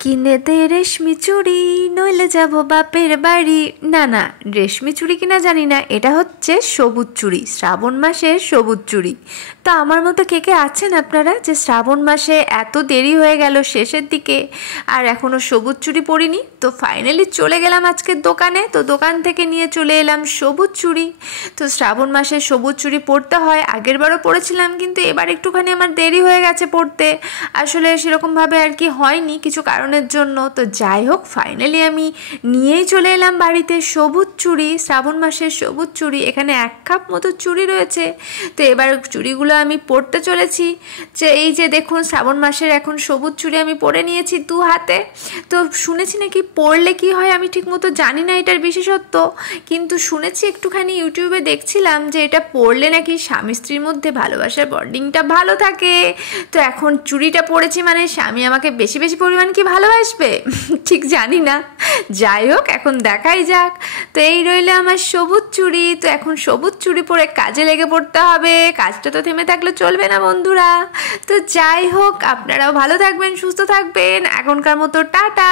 কিনে দে রেশমি চুড়ি নইলে যাব বাপের বাড়ি। না না, রেশমি চুড়ি কিনা জানি না, এটা হচ্ছে সবুজ চুড়ি, শ্রাবণ মাসের সবুজ চুড়ি। তো আমার মতো কে কে আছেন আপনারা যে শ্রাবণ মাসে এত দেরি হয়ে গেল শেষের দিকে আর এখনও সবুজ চুড়ি পরিনি? তো ফাইনালি চলে গেলাম আজকের দোকানে, তো দোকান থেকে নিয়ে চলে এলাম সবুজ চুড়ি। তো শ্রাবণ মাসে সবুজ চুড়ি পরতে হয়, আগের বারও পরেছিলাম কিন্তু এবার একটুখানি আমার দেরি হয়ে গেছে পরতে, আসলে সেরকমভাবে আর কি হয়নি কিছু কারণের জন্য। তো যাই হোক, ফাইনালি আমি নিয়েই চলে এলাম বাড়িতে সবুজ চুড়ি, শ্রাবণ মাসের সবুজ চুড়ি। এখানে 1 কাপ মতো চুড়ি রয়েছে। তো এবার চুড়িগুলো আমি পরতে চলেছি। যে এই যে দেখুন, শ্রাবণ মাসের এখন সবুজ চুড়ি আমি পরে নিয়েছি 2 হাতে। তো শুনেছি নাকি পরলে কি হয়, আমি ঠিকমতো জানি না এটার বিশেষত্ব, কিন্তু শুনেছি একটুখানি ইউটিউবে দেখছিলাম যে এটা পরলে নাকি স্বামী স্ত্রীর মধ্যে ভালোবাসার বন্ডিংটা ভালো থাকে। তো এখন চুড়িটা পরেছি মানে স্বামী আমাকে বেশি বেশি পরিমাণ কি ভালোবাসবে ঠিক জানি না, যাই হোক এখন দেখাই যাক। তো এই রইলে আমার সবুজ চুড়ি। তো এখন সবুজ চুড়ি পরে কাজে লেগে পড়তে হবে, কাজটা তো থেমে থাকলে চলবে না বন্ধুরা। তো যাই হোক, আপনারাও ভালো থাকবেন, সুস্থ থাকবেন, এখনকার মতো টাটা।